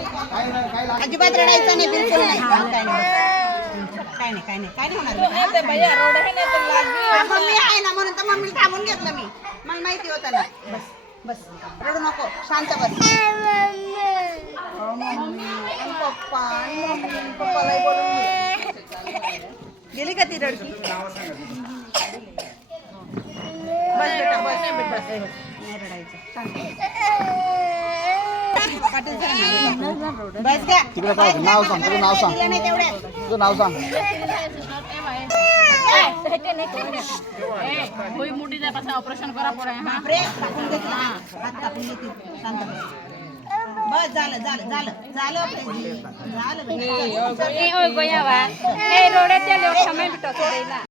अजिबात रडायचं नाही बिलकुल नाही. काय नाही. काय नाही काय नाही. काय नाही होणार मम्मी आहे ना म्हणून तर मम्मी थांबून घेतलं मी. मला माहिती होतं ना. बस बस. रडू नको. शांत बस. पप्पा मम्मी पप्पालाही बोलून का ती रडकी बस बेटा बस बस नाही रडायचं शांत बस. पाटील सर ना. बस घ्या तिकडे होतं? नाव सांग, तुझं नाव सांग. नाही तुझं नाव सांग ऑपरेशन करा पडे बापरे बस. झालं झालं झालं झालं. झालं. गोयावा लोक समय बिटो